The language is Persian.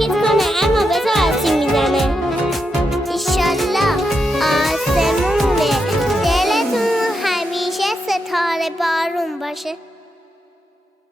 کمکت کنه، اما به تو آسیب میزنه. ایشالله آسمونه دلتون همیشه ستاره بارون باشه.